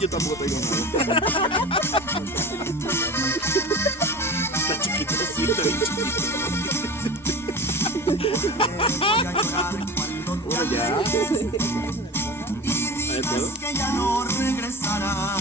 Yo tampoco tengo nada. Está chiquito, sí, está bien chiquito. Bueno, ya. Ahí puedo. Que ya no regresará.